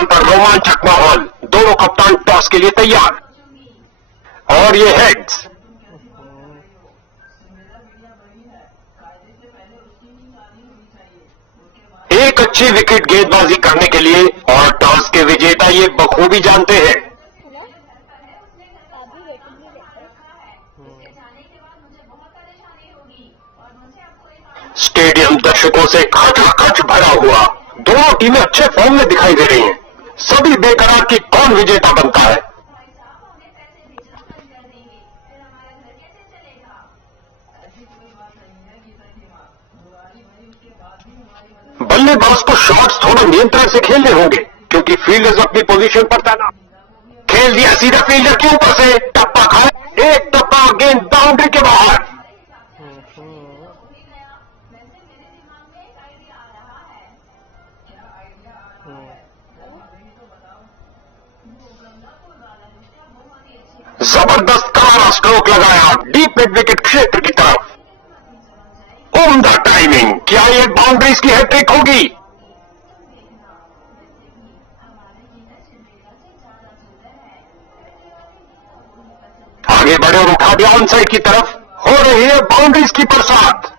मैदान पर रोमांचक माहौल, दोनों कप्तान टॉस के लिए तैयार और ये हेड्स। एक अच्छी विकेट गेंदबाजी करने के लिए और टॉस के विजेता ये बखूबी जानते हैं। स्टेडियम दर्शकों से खचाखच भरा हुआ, दोनों टीमें अच्छे फॉर्म में दिखाई दे रही हैं। सभी बेकरार कि कौन विजेता बनता है। बल्लेबाज को शॉट्स थोड़ा नियंत्रण से खेलने होंगे क्योंकि फील्डर्स अपनी पोजीशन पर तैनात। खेल दिया सीधा फील्डर के ऊपर से, टप्पा खाए, एक टप्पा, गेंद बाउंड्री के बाहर। जबरदस्त करारा स्ट्रोक लगाया डीप मिड विकेट क्षेत्र की तरफ। उम्दा टाइमिंग, क्या ये बाउंड्रीज की हैट्रिक होगी। आगे बढ़े और उठा दिया ऑन साइड की तरफ। हो रही है बाउंड्रीज की बरसात।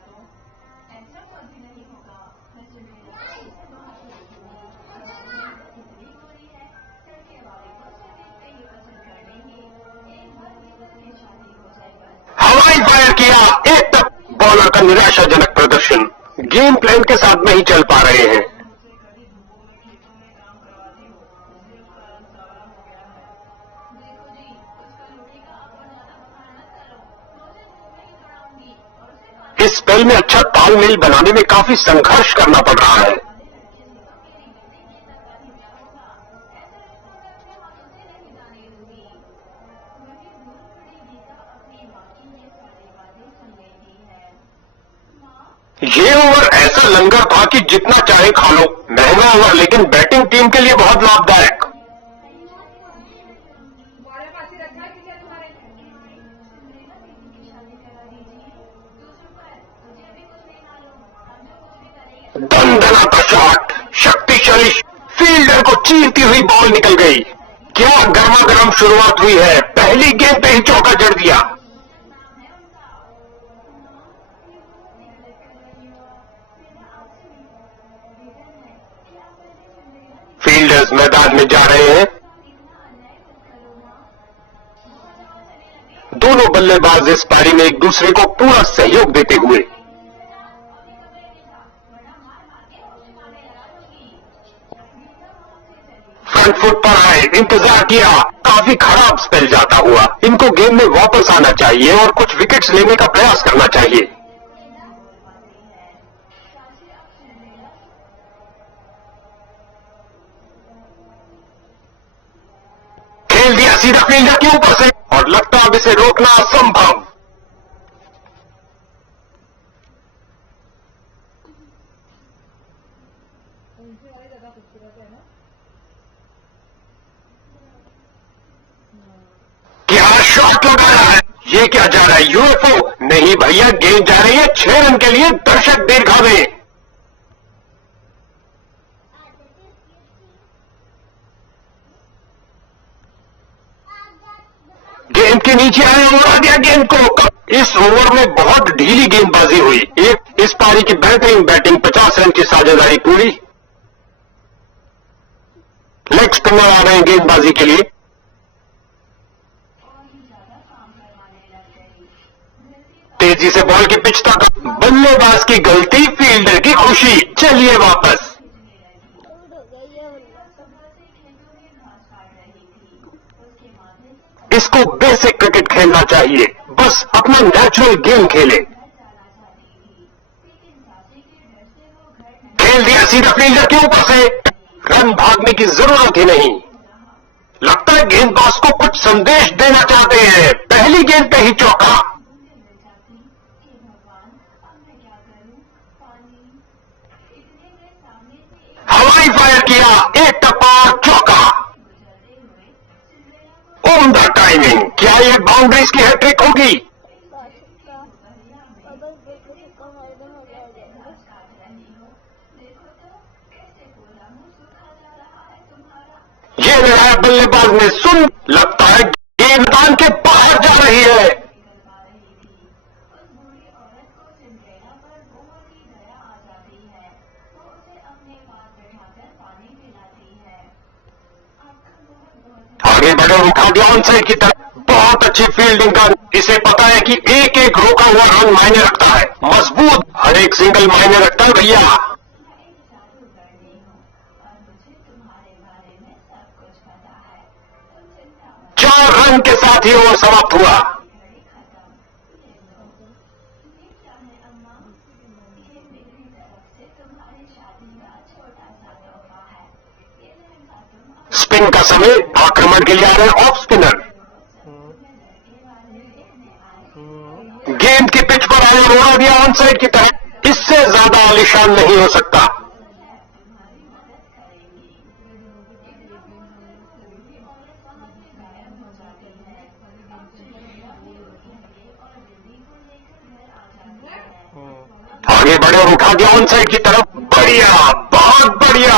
हवाई फायर किया, एक तक। बॉलर का निराशाजनक प्रदर्शन, गेम प्लान के साथ नहीं चल पा रहे हैं। इस स्पेल में अच्छा तालमेल बनाने में काफी संघर्ष करना पड़ रहा है। ये ओवर ऐसा लंगर था कि जितना चाहे खा लो। महंगा ओवर लेकिन बैटिंग टीम के लिए बहुत लाभदायक। दंदनाता शॉट, शक्तिशाली, फील्डर को चीरती हुई बॉल निकल गई। क्या गर्मा गर्म शुरुआत हुई है, पहली गेंद पे ही चौका जड़ दिया। फील्डर्स मैदान में जा रहे हैं। दोनों बल्लेबाज इस पारी में एक दूसरे को पूरा सहयोग देते हुए। फ्रंट फुट पर आए, इंतजार किया, काफी खराब स्पेल जाता हुआ। इनको गेम में वापस आना चाहिए और कुछ विकेट्स लेने का प्रयास करना चाहिए। खेल दिया सीधा फील्डर के ऊपर से और लगता अब इसे रोकना असंभव। क्या शॉट लगाया है, ये क्या जा रहा है, यूएफओ नहीं भैया, गेंद जा रही है 6 रन के लिए दर्शक दीर्घा में। गेंद के नीचे आया, उड़ा दिया गेंद को। इस ओवर में बहुत ढीली गेंदबाजी हुई। एक इस पारी की बेहतरीन बैटिंग, 50 रन की साझेदारी पूरी। लेग स्पिनर आ रहे हैं गेंदबाजी के लिए। तेजी से बॉल की पिच तक, बल्लेबाज की गलती, फील्डर की खुशी। चलिए वापस। इसको बेसिक क्रिकेट खेलना चाहिए, बस अपना नेचुरल गेम खेले। खेल दिया सीधा फील्डर के ऊपर से, रन भागने की जरूरत ही नहीं। लगता है गेंदबाज को कुछ संदेश देना चाहते हैं। पहली गेंद पे ही चौका। हवाई फायर किया, एक टप्पा, चौका। उम्दा टाइमिंग, क्या ये बाउंड्रीज की हैट्रिक होगी। ये निर्णय बल्लेबाज ने सुन, लगता है गेंद मैदान के बाहर जा रही है। आगे बढ़े और उठा दिया ऑन साइड की तरफ। बहुत अच्छी फील्डिंग का, इसे पता है कि एक एक रोका हुआ रन मायने रखता है। मजबूत, हर एक सिंगल मायने रखता है भैया। 4 रन के साथ ही ओवर समाप्त हुआ। स्पिन का समय, आक्रमण के लिए आ रहे हैं ऑफ स्पिनर। गेंद की पिच पर आया, उड़ा दिया ऑन साइड की तरफ। इससे ज्यादा आलिशान नहीं हो सकता। आगे बढ़े और उठा दिया ऑन साइड की तरफ। बढ़िया, बहुत बढ़िया।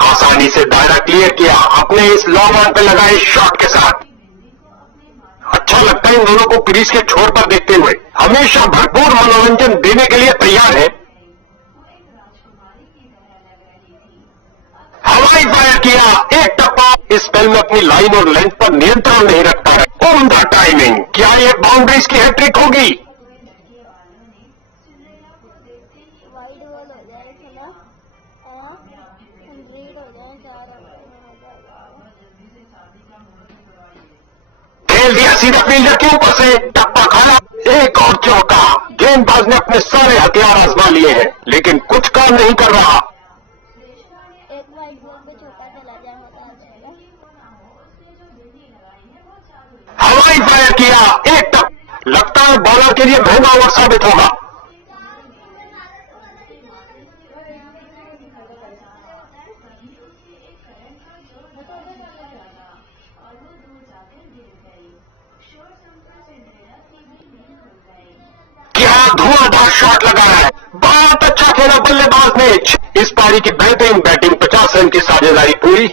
आसानी से दायरा क्लियर किया, अपने इस लॉन्ग ऑन पे लगाए शॉट के साथ। अच्छा लगता है इन दोनों को क्रीज के छोर पर देखते हुए। हमेशा भरपूर मनोरंजन देने के लिए तैयार है। हवाई फायर किया, एक टप्पा। इस स्पेल में अपनी लाइन और लेंथ पर नियंत्रण नहीं रखता है। उम्दा टाइमिंग, क्या ये बाउंड्रीज की हैट्रिक होगी? वाइड बॉल हो जाए थोड़ा और 100 हो जाए 4 खेल दिया सीधा फील्डर के ऊपर से, टप्पा खाया। एक और चौका। गेंदबाज ने अपने सारे हथियार आजमा लिए हैं, लेकिन कुछ काम नहीं कर रहा। एक वाइड बॉल पे छोटा चला जाए होता है। हवाई फायर किया, एक टप। लगता है बॉलर के लिए महंगा ओवर साबित होगा। क्या धुआंधार शॉट लगा है। बहुत अच्छा खेला बल्लेबाज ने। इस पारी की बेहतरीन बैटिंग, 50 रन की साझेदारी पूरी।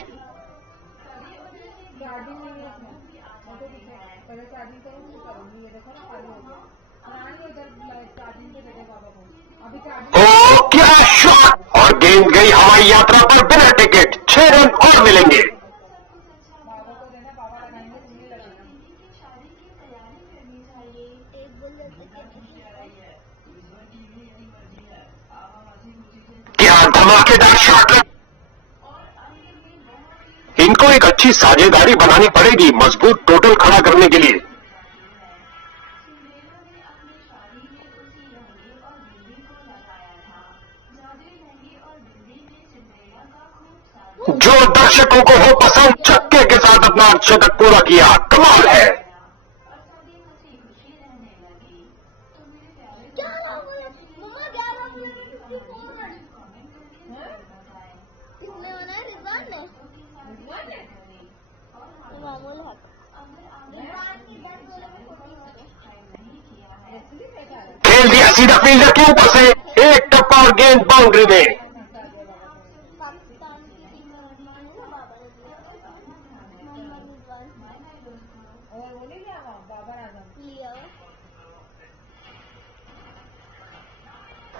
ओ क्या शॉट, और गेंद गई हवाई यात्रा पर बिना टिकट। 6 रन और मिलेंगे। क्या धमाकेदार शॉट। इनको एक अच्छी साझेदारी बनानी पड़ेगी, मजबूत टोटल खड़ा करने के लिए। जो दर्शकों को हो पसंद, छक्के के साथ अपना शतक पूरा किया। कमाल है। खेल दिया सीधा फील्डर के ऊपर से, एक टप्पा और गेंद बाउंड्री में।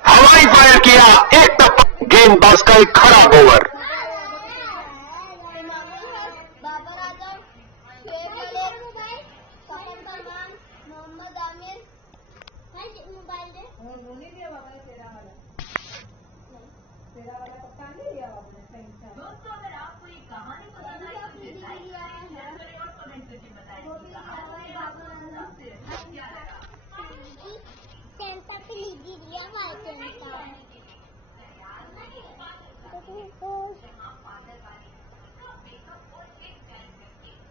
हवाई फायर किया, एक टप्पा। गेंदबाज का एक खराब ओवर।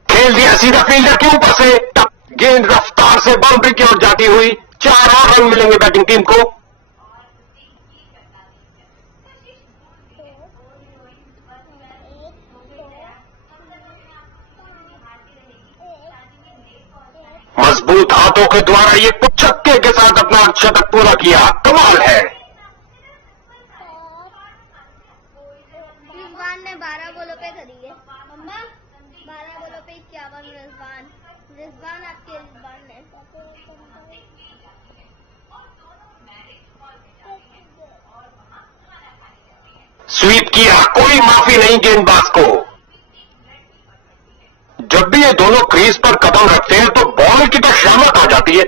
खेल दिया सीधा फील्डर के ऊपर से, गेंद रफ्तार से बाउंड्री की ओर जाती हुई। 4 और रन मिलेंगे बैटिंग टीम को। मजबूत हाथों के द्वारा ये छक्के के साथ अपना शतक पूरा किया। कमाल है। रिजवान ने 12 बॉलों पे करी है। मम्मा 12 बॉलों पे 51 रिजवान आपके रिजवान ने स्वीप किया, कोई माफी नहीं गेंदबाज को। जब भी ये दोनों क्रीज पर कदम रखते हैं तो बॉलर की तो शामत आ जाती है।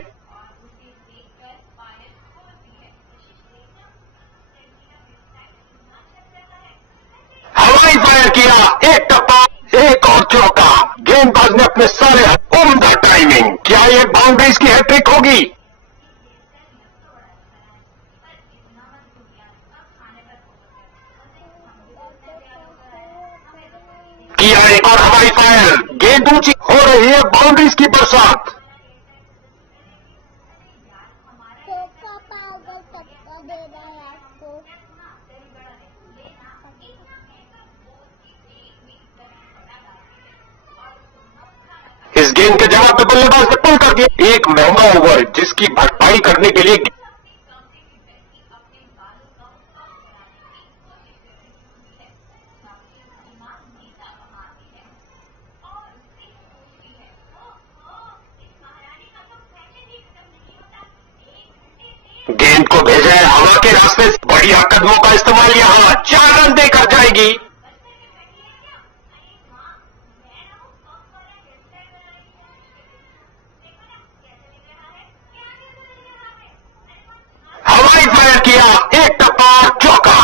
हवाई फायर किया, एक टप्पा, एक और चौका। गेंदबाज ने अपने सारे उम्दा टाइमिंग। क्या ये बाउंड्रीज की हैट्रिक होगी? किया एक और हवाई फायर। गेंद ऊंची हो रही है, बाउंड्रीज की बरसात। पाउडर पत्ता दे रहा है आपको। इस गेंद के जवाब में बल्लेबाज ने पुल कर दिया। एक महंगा ओवर जिसकी भरपाई करने के लिए गेंद को भेजा है हवा के रास्ते से। बढ़िया कदमों का इस्तेमाल यहां 4 रन देकर जाएगी। हवाई फायर किया, एक टप्पा, चौका।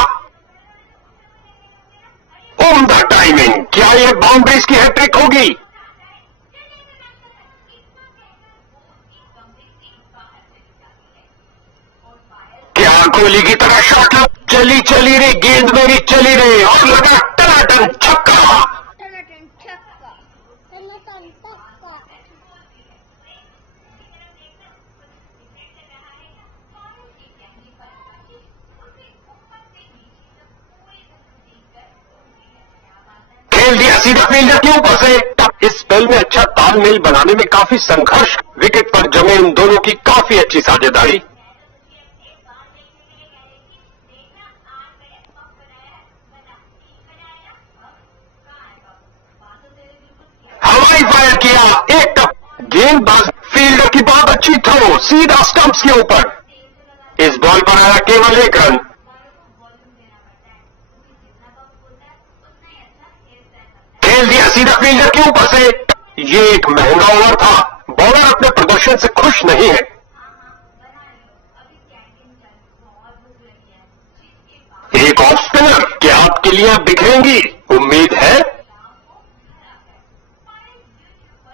उम्दा टाइमिंग। क्या ये बाउंड्रीज की हैट्रिक होगी? क्या कोहली की तरह शॉट चली चली रही, गेंद मेरी चली रही और लगा टनाटन छक्का। खेल दिया सीधा फील्डर के ऊपर से। इस स्पेल में अच्छा तालमेल बनाने में काफी संघर्ष, विकेट पर जमे इन दोनों की काफी अच्छी साझेदारी। हवाई फायर किया, एक टप। गेंदबाज फील्डर की बहुत अच्छी थ्रो, सीधा स्टंप्स के ऊपर। इस बॉल पर आया केवल 1 रन। खेल दिया सीधा फील्डर के ऊपर से। ये एक महंगा ओवर था। बॉलर अपने प्रदर्शन से खुश नहीं है। एक ऑफ स्पिनर, क्या आपके लिए आप बिखरेंगी? उम्मीद है।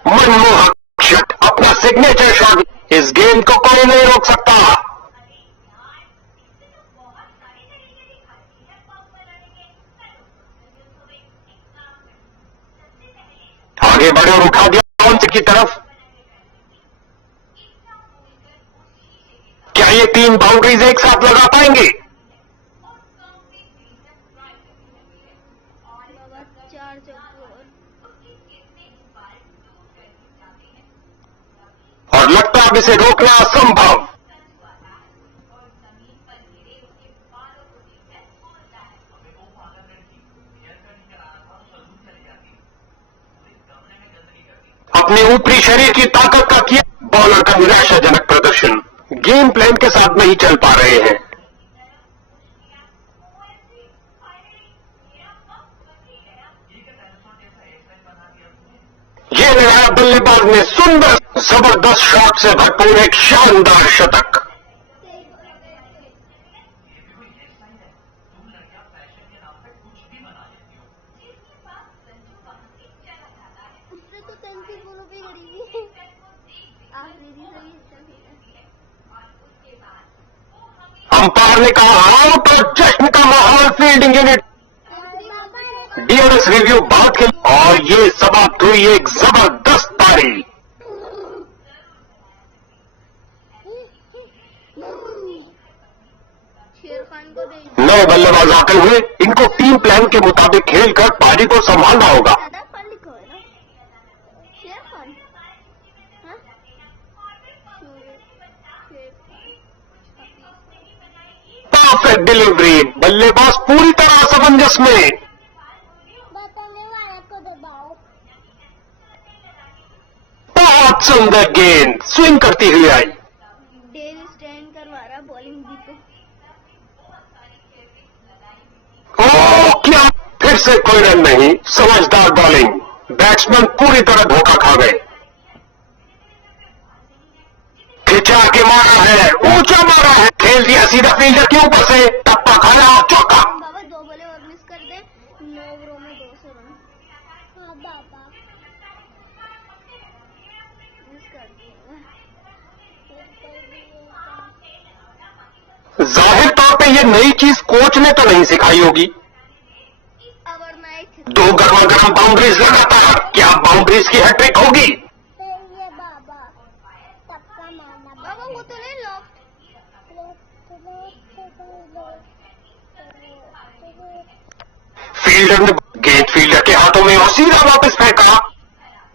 मनमोहक शॉट, अपना सिग्नेचर शॉट। इस गेंद को कोई नहीं रोक सकता। आगे बढ़े और उठा दिया बाउंस की तरफ। क्या ये 3 बाउंड्रीज एक साथ लगा पाएंगे? और लगता अब इसे रोकना असंभव। अपने ऊपरी शरीर की ताकत का किया बॉलर का निराशाजनक प्रदर्शन। गेम प्लान के साथ नहीं चल पा रहे हैं। ये लगाया बल्लेबाज ने सुंदर जबरदस्त शॉट से भरपूर एक शानदार शतक। अंपायर ने कहा आउट और जश्न का माहौल फील्डिंग यूनिट डीआरएस रिव्यू बात के और ये समाप्त हुई एक जबरदस्त पारी। नए बल्लेबाज आते हुए इनको टीम प्लान के मुताबिक खेलकर पारी को संभालना होगा। परफेक्ट डिलीवरी, बल्लेबाज पूरी तरह असमंजस में। बताने वाले को दबाओ। बहुत सुंदर गेंद स्विंग करती हुई आई। डेल स्टैंड करवा रहा बॉलिंग भी तो। ओ क्या, फिर से कोई रन नहीं। समझदार बॉलिंग, बैट्समैन पूरी तरह धोखा खा गए। खिंचा के मारा है, ऊंचा मारा है, खेल दिया सीधा फील्डर के ऊपर से, टप्पा खाया, चौका। बाबा 2 बॉले और मिस कर दे, 9 ओवरों में 200 रन। हाँ बाबा मिस कर दिया। जाहिर तौर पे ये नई चीज कोच ने तो नहीं सिखाई होगी। ओवरनाइट 2 गर्मा-गर्म बाउंड्रीज लगातार, क्या बाउंड्रीज की हैट्रिक होगी? बाबा वो तो नहीं लॉक। फील्डर ने गेंद फील्डर के हाथों में और सीधा वापस फेंका।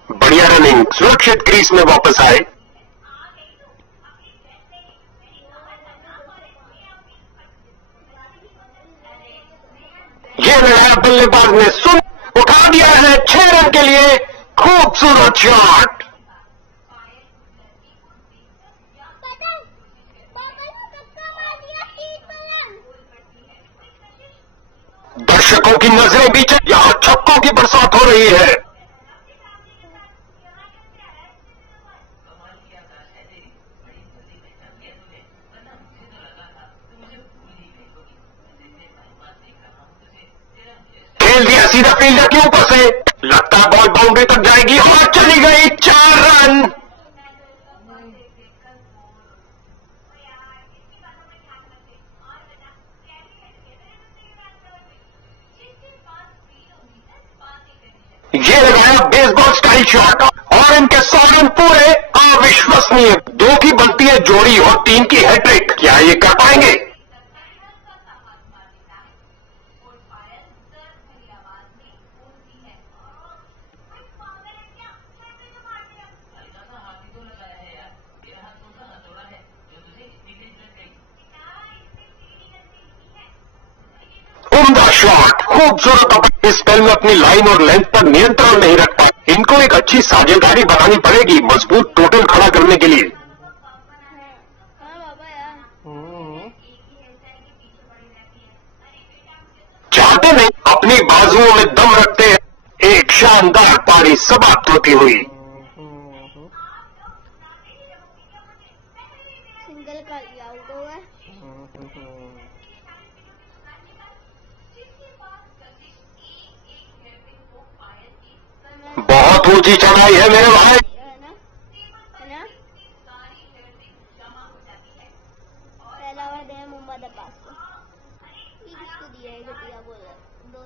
बढ़िया रनिंग, सुरक्षित क्रीज में वापस आए। ये लगाया बल्लेबाज ने, सुन उठा दिया है 6 रन के लिए। खूबसूरत शॉट। दर्शकों की नजरें बीच, यहां छक्कों की बरसात हो रही है। खेल दिया सीधा फील्डर के ऊपर से, लगता है बॉल बाउंड्री तक जाएगी और चली गई। 4 रन। ये लगाया बेसबॉल स्टाइल शॉट और इनके 100 रन पूरे। अविश्वसनीय, 2 की बनती है जोड़ी और 3 की हैट्रिक। क्या ये कर पाएंगे? उम्दा शॉट, खूबसूरत। इस स्पेल में अपनी लाइन और लेंथ पर नियंत्रण नहीं रख पाए। इनको एक अच्छी साझेदारी बनानी पड़ेगी मजबूत टोटल खड़ा करने के लिए। हाँ बाबा यार। चाहते नहीं, अपनी बाजुओं में दम रखते हैं। एक शानदार पारी समाप्त होती हुई। सिंगल का आउट हुआ है। बहुत ऊंची चढ़ाई है मेरे भाई। है ना? पहला ओवर दिया मोहम्मद अब्बास को। ये किसको दिया है? घटिया बॉलर। 2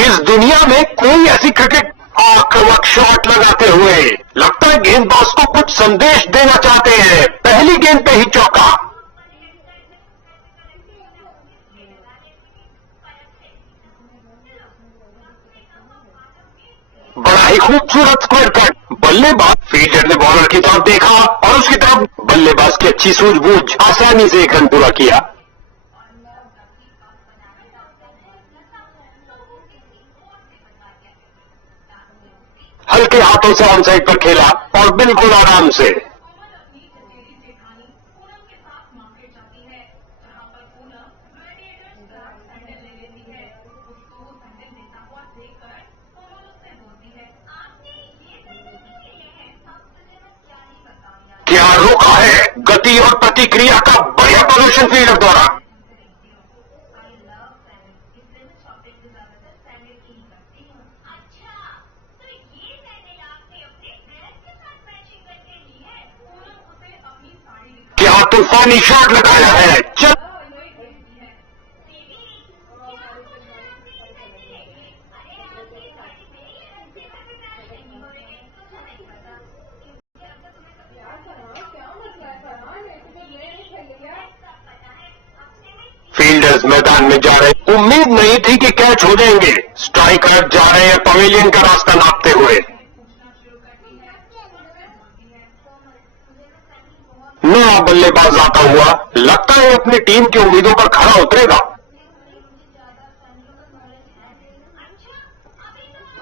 इस दुनिया में कोई ऐसी क्रिकेट आक्रामक शॉट लगाते हुए लगता है गेंदबाज को कुछ संदेश देना चाहते हैं। पहली गेंद पे ही चौका। बड़ा ही खूबसूरत स्क्वायर कट। बल्लेबाज फील्डर ने बॉलर की तरफ देखा और उसकी तरफ बल्लेबाज की अच्छी सूझबूझ, आसानी से 1 रन पूरा किया। हल्के हाथों से ऑन साइड पर खेला और बिल्कुल आराम से। क्या रोका है गति और प्रतिक्रिया का बढ़िया प्रदर्शन फील्डर द्वारा। क्या तूफानी शॉट लगाया है। चल फील्डर्स मैदान में जा रहे, उम्मीद नहीं थी कि कैच हो जाएंगे। स्ट्राइकर जा रहे हैं पवेलियन का रास्ता नापते हुए। नया बल्लेबाज आता हुआ लगता है अपनी टीम की उम्मीदों पर खरा उतरेगा।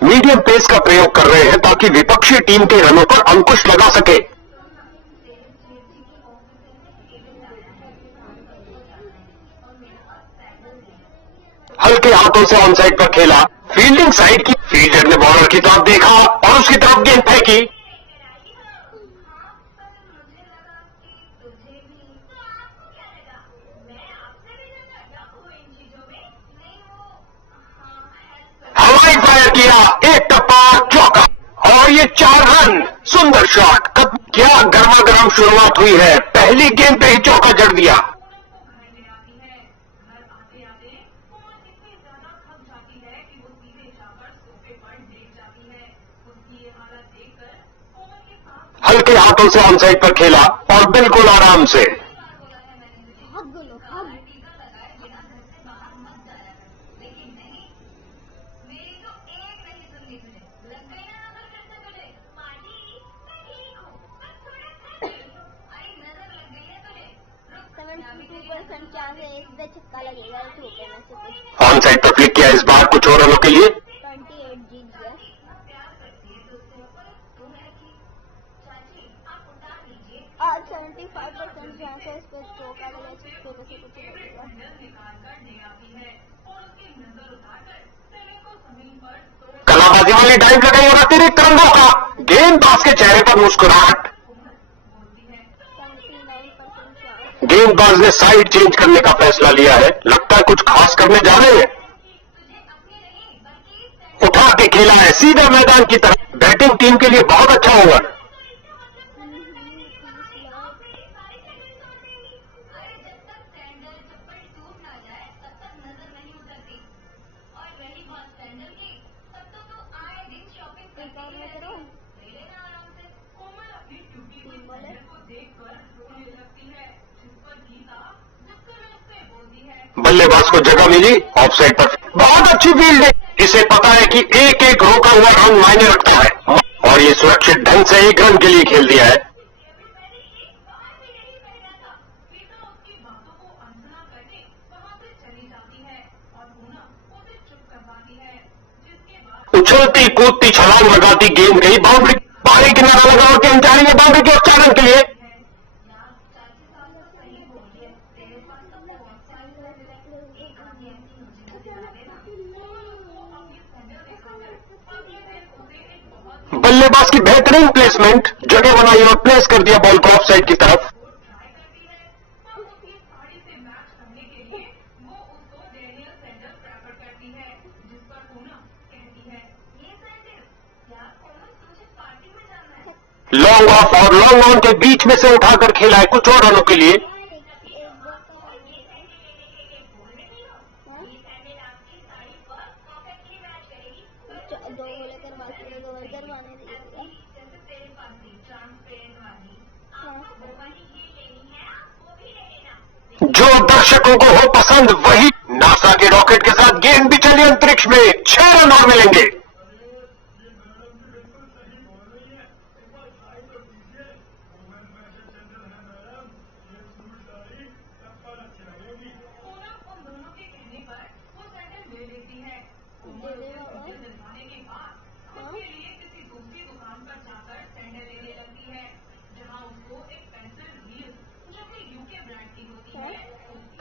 मीडियम पेस का प्रयोग कर रहे हैं ताकि विपक्षी टीम के रनों पर अंकुश लगा सके। हल्के हाथों से ऑन साइड पर खेला, फील्डिंग साइड की। फील्डर ने बॉलर की तरफ देखा और उसकी तरफ गेंद फेंकी। हवाई फायर किया, एक टप्पा चौका और ये 4 रन। सुंदर शॉट। क्या गर्मा गर्म शुरुआत हुई है, पहली गेंद पे ही चौका जड़ दिया। हल्के हाथों से ऑन साइड पर खेला और बिल्कुल आराम से। हग लो, हग। चांस है एक पे छक्का लगेगा तो ऊपर में से कुछ। ऑन साइड पर क्लिक किया, इस बार कुछ और रनों के लिए। 28 जीत गया। आज 75% चांस है इसको चौका लगा, छक्के पे से कुछ लगेगा। कलाबाजी वाली डाइव लगाई और अतिरिक्त रंगों का। गेंदबाज के चेहरे पर मुस्कुराहट। 79% चांस। गेंदबाज ने साइड चेंज करने का फैसला लिया है, लगता है कुछ खास करने जा रहे हैं। उठा के खेला है सीधा मैदान की तरफ। बैटिंग टीम के लिए बहुत अच्छा ओवर। बल्लेबाज को जगह मिली ऑफ साइड पर। बहुत अच्छी फील्ड है। इसे पता है कि एक एक रोका हुआ रन मायने रखता है और ये सुरक्षित ढंग से 1 रन के लिए खेल दिया है। उछलती कूदती छलांग लगाती गेंद गई बाउंड्री। बाहरी किनारा लगा और गेंद जाएंगे बाउंड्री के 4 रन के लिए। बल्लेबाज की बेहतरीन प्लेसमेंट, जगह बनाई और प्लेस कर दिया बॉल को ऑफ साइड की तरफ। लॉन्ग ऑफ और लॉन्ग ऑन के बीच में से उठाकर खेला है कुछ और रनों के लिए। जो दर्शकों को हो पसंद वही। नासा के रॉकेट के साथ गेंद भी चली अंतरिक्ष में। 6 रन और मिलेंगे।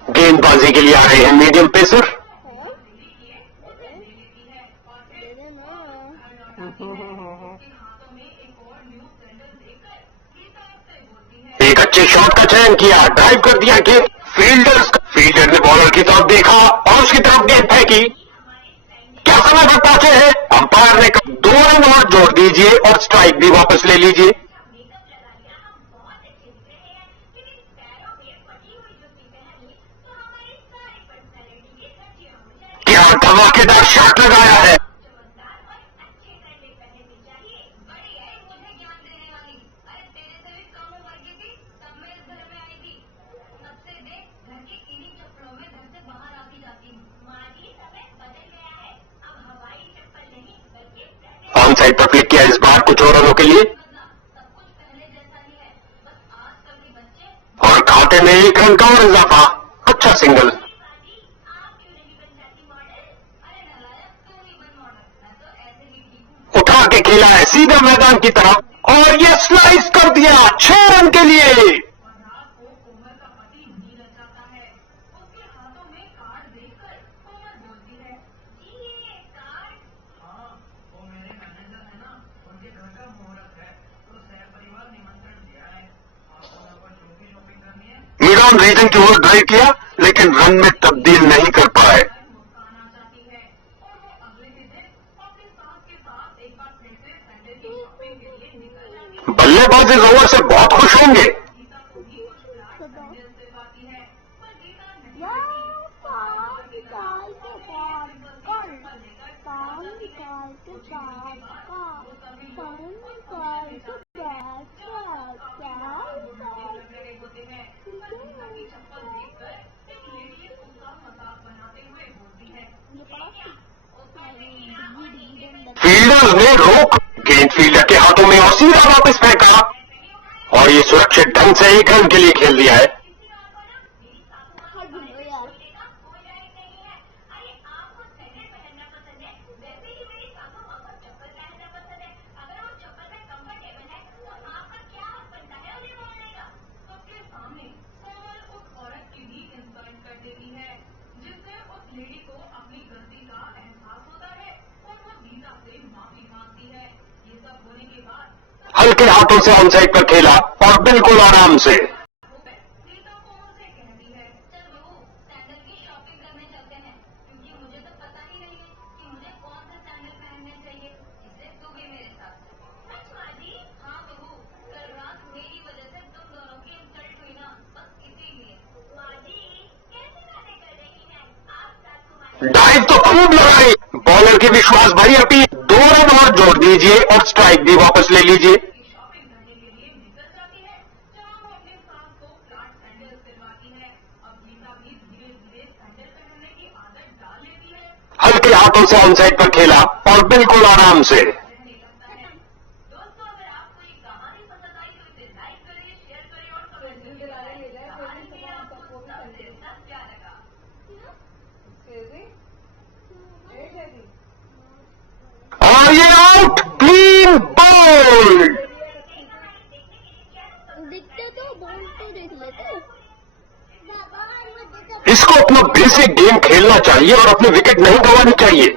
गेंदबाजी के लिए आ रहे हैं मीडियम पेसर। एक अच्छे शॉट का चयन किया, ड्राइव कर दिया गेंद। फील्डर ने बॉलर की तरफ देखा और उसकी तरफ गेंद फेंकी। क्या समय पर पहुंचे हैं? अंपायर ने 2 रन और जोड़ दीजिए और स्ट्राइक भी वापस ले लीजिए। क्या धमाकेदार शॉट लगाया है। ऑन साइड पर क्लिक किया, इस बार कुछ और रनों के लिए। खाते में 1 रन का और इजाफा। अच्छा सिंगल। उठा के खेला है सीधा मैदान की तरफ और ये स्लाइस कर दिया 6 रन के लिए। मिड ऑन रीजन की ओर ड्राइव किया लेकिन रन में तब्दील नहीं कर पाए। बल्लेबाज इस ओवर से बहुत खुश होंगे। फील्डर्स ने रोक गेंद फील्डर के हाथों में और सीधा वापस फेंका और ये सुरक्षित ढंग से 1 रन के लिए खेल दिया है। हल्के हाथों से ऑन साइड पर खेला और बिल्कुल आराम से। डाइव तो खूब लगाई, बॉलर की विश्वास भरी अपील, 2 रन और जोड़ दीजिए और स्ट्राइक भी वापस ले लीजिए। हल्के हाथों से ऑन साइड पर खेला और बिल्कुल आराम से। और ये आउट, क्लीन बॉल। दिखते तो बॉल तो देख लेते। इसको अपना बेसिक गेम खेलना चाहिए और अपनी विकेट नहीं गंवानी चाहिए।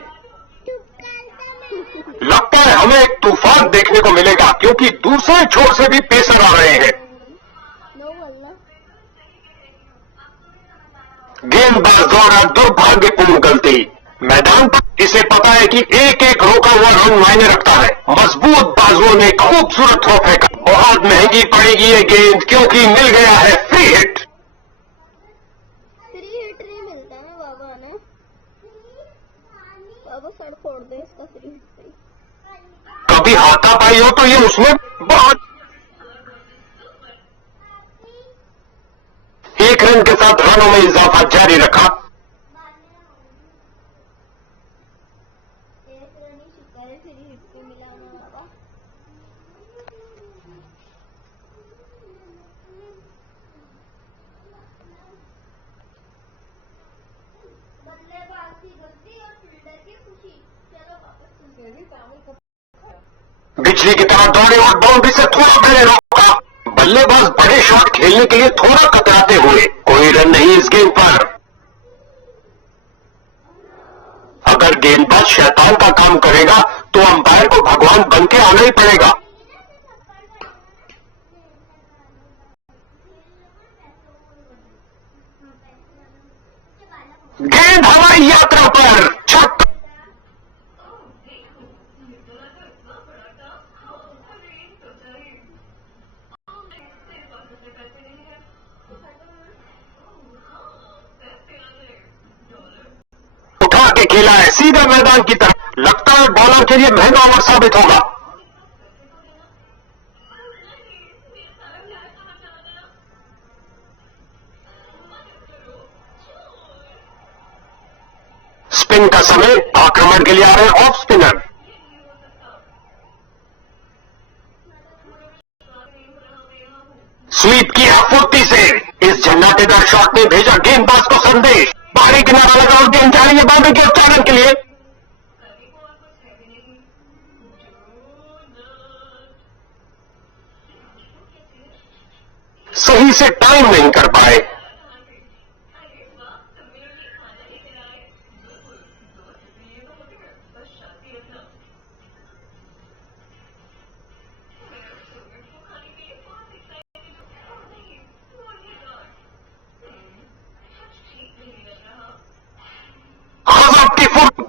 लगता है हमें एक तूफान देखने को मिलेगा क्योंकि दूसरे छोर से भी पेसर आ रहे हैं। गेंदबाज द्वारा दुर्भाग्यपूर्ण गलती। मैदान पर इसे पता है कि एक एक रोका हुआ रन मायने रखता है। मजबूत बाजुओं ने खूबसूरत थ्रो फेंका। बहुत महंगी पड़ेगी ये गेंद क्योंकि मिल गया है फ्री हिट। फ्री हिट नहीं मिलता है बाबा ने। बाबा सर फोड़ दे इसका फ्री हिट। कभी हाथापाई हो तो ये उसमें बहुत। 1 रन के साथ रनों में इजाफा जारी रखा। 1 रन ही चुका है फ्री हिट पे मिला ना बाबा। बल्लेबाज की गलती और फील्डर की खुशी। चलो वापस। बिजली की तरह दौड़े और बाउंड्री से थोड़ा पहले रोका। बल्लेबाज बड़े शॉट खेलने के लिए थोड़ा कतराते हुए। कोई रन नहीं इस गेंद पर। अगर गेंदबाज शैतान का काम करेगा तो अंपायर को भगवान बन के आना ही पड़ेगा। गेंद हवाई यात्रा पर छक्का। उठा के खेला है सीधा मैदान की तरफ। लगता है बॉलर के लिए महंगा ओवर साबित होगा। स्पिन का समय, आक्रमण के लिए आ रहे हैं ऑफ स्पिनर। स्वीप किया फुर्ती से। इस नाटेदार शॉट ने भेजा गेंदबाज को संदेश। बाहरी किनारा लगा और गेंद जा रही है बाउंड्री के उच्चारण के लिए। सही से टाइम नहीं कर पाए।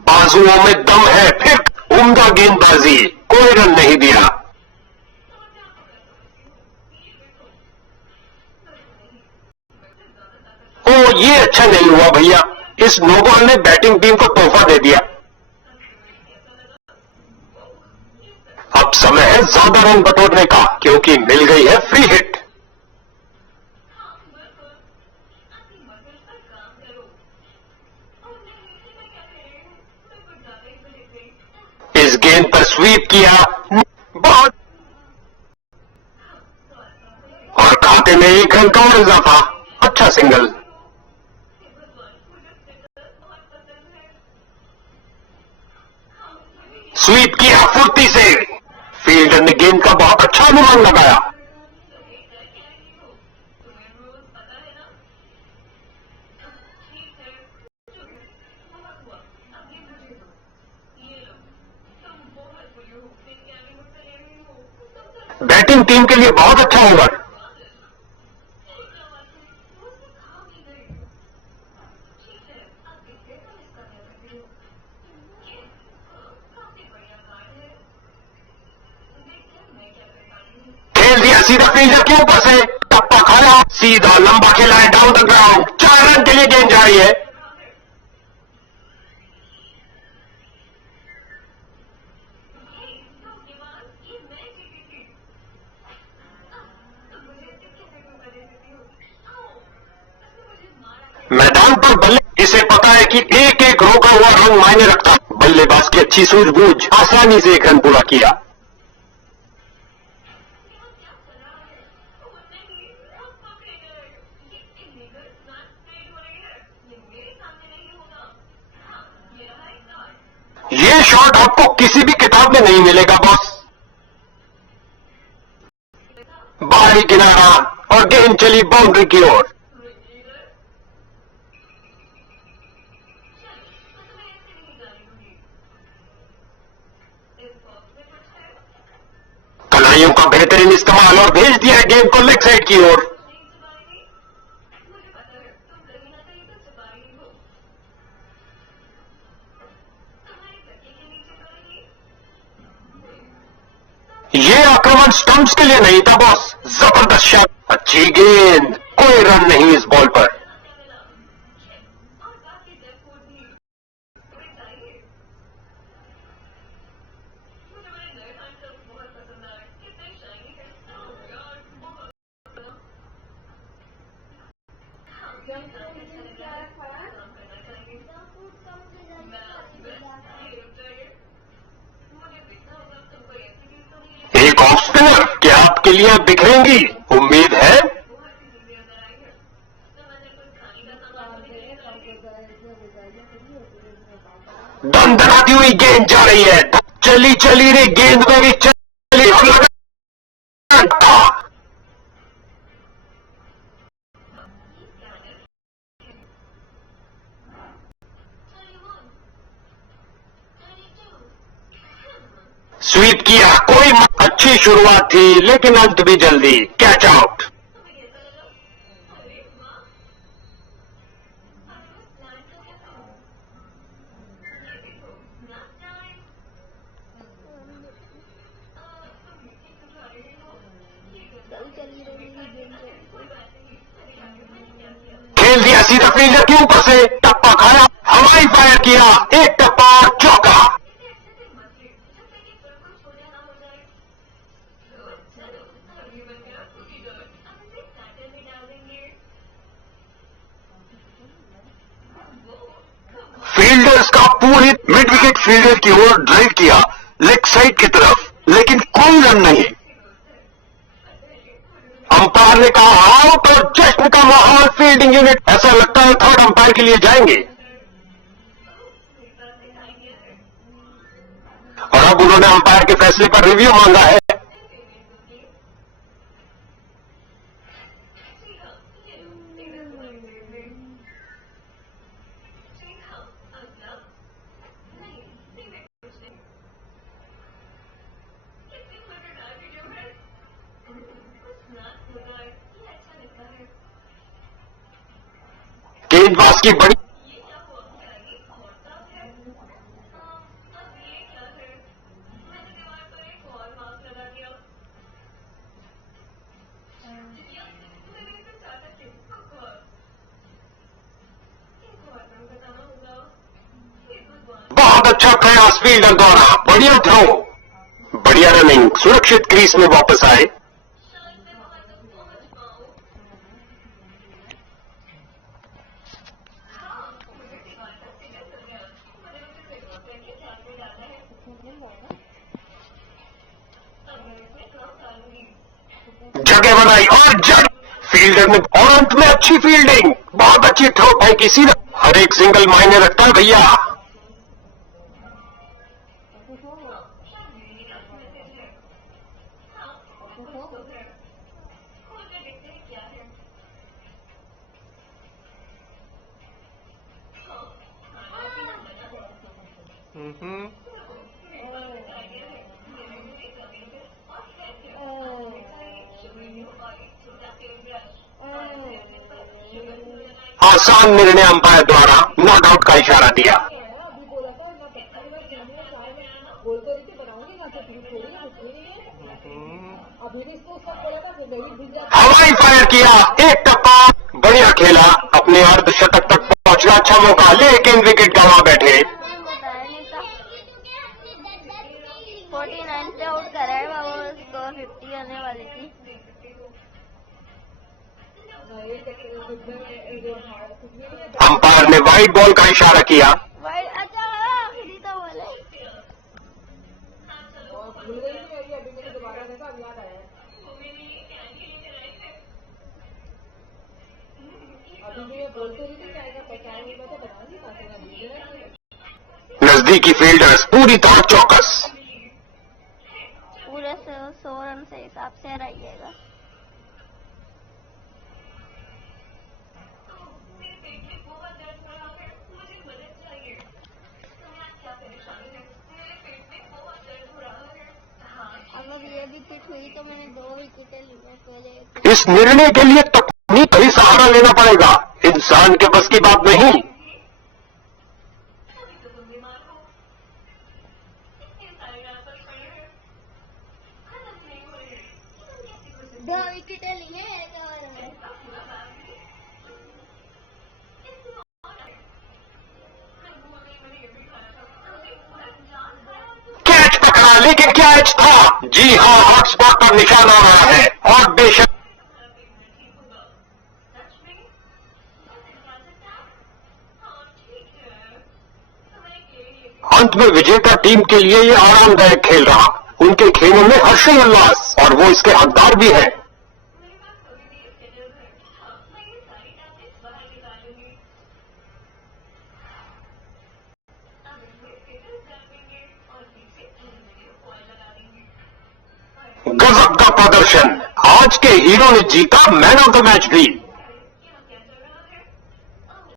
बाजुओं में दम है, फिर उम्दा गेंदबाजी, कोई रन नहीं दिया। ओ ये अच्छा नहीं हुआ भैया, इस नो बॉल ने बैटिंग टीम को तोहफा दे दिया। अब समय है ज्यादा रन बटोरने का, क्योंकि मिल गई है फ्री हिट। इस गेंद पर स्वीप किया, बहुत, और खाते में 1 रन का और इजाफा। अच्छा सिंगल। स्वीप किया फुर्ती से, फील्डर ने गेंद का बहुत अच्छा अनुमान लगाया। बैटिंग टीम के लिए बहुत अच्छा ओवर। खेल दिया सीधा फील्डर के ऊपर से, टप्पा खाया, सीधा लंबा खेला है डाउन द ग्राउंड। 4 रन के लिए गेंद जा रही है। मैदान पर बल्ले इसे पता है कि एक एक रोका हुआ रन मायने रखता। बल्लेबाज की अच्छी सूझबूझ, आसानी से 1 रन पूरा किया। ये शॉट आपको किसी भी किताब में नहीं मिलेगा बॉस। बाहरी किनारा और गेंद चली बाउंड्री की ओर। कलाइयों का बेहतरीन इस्तेमाल और भेज दिया है गेंद को लेग साइड की ओर। ये आक्रमण स्टंप्स के लिए नहीं था बॉस, जबरदस्त शॉट, अच्छी गेंद, कोई रन नहीं इस बॉल पर। एक ऑफ स्पिनर क्या आपके लिए बिखरेंगी, उम्मीद है। दंदनाती हुई गेंद जा रही है, चली चली रे गेंद में भी चली और लगा। स्वीप किया, कोई अच्छी शुरुआत थी लेकिन अंत भी जल्दी, कैच आउट। खेल दिया सीधा फील्डर के ऊपर से, टप्पा खाया, हवाई फायर किया, एक टप्पा और चौका। फील्डर्स का पूरी मिड विकेट फील्डर की ओर ड्राइव किया, लेग साइड की तरफ, लेकिन कोई रन नहीं। अंपायर ने कहा आउट और जश्न का माहौल फिर फील्डिंग यूनिट ऐसा लगता है थर्ड अंपायर के लिए जाएंगे और अब उन्होंने अंपायर के फैसले पर रिव्यू मांगा है। गेंदबाज की बड़ी बहुत अच्छा प्रयास फील्डर द्वारा, बढ़िया थ्रो, बढ़िया रनिंग, सुरक्षित क्रीज में वापस आए। जगह बनाई और फील्डर ने और अंत में अच्छी फील्डिंग, बहुत अच्छी थ्रो फेंकी सीधा। हर एक सिंगल मायने रखता है भैया। आसान निर्णय अंपायर द्वारा नॉट आउट का इशारा दिया। हवाई फायर किया, एक टप्पा, बढ़िया खेला, अपने अर्धशतक तक पहुंचना, अच्छा मौका, लेकिन विकेट गंवा बैठे। 49 पे आउट करा है बाबा, स्कोर 50 आने वाली थी। अंपायर ने वाइड बॉल का इशारा किया। अच्छा आखिरी तो बोले। नजदीकी फील्डर्स पूरी तरह चौकस। पूरे 100 रन से हिसाब से रहिएगा। अगर ये भी पिच हुई तो मैंने 2 विकेटें ली है पहले। इस निर्णय के लिए तकनीक का ही सहारा लेना पड़ेगा, इंसान के बस की बात नहीं। 2 विकेटें ली है एक ओवर में। कैच पकड़ा, लेकिन क्या एच था? जी हाँ, हॉटस्पॉट पर निशाना आ रहा है और बेशक अंत में विजेता टीम के लिए ये आरामदायक खेल रहा। उनके खेलों में हर्षल उल्लास और वो इसके हकदार भी है। गजब का प्रदर्शन, आज के हीरो ने जीता मैन ऑफ द मैच भी।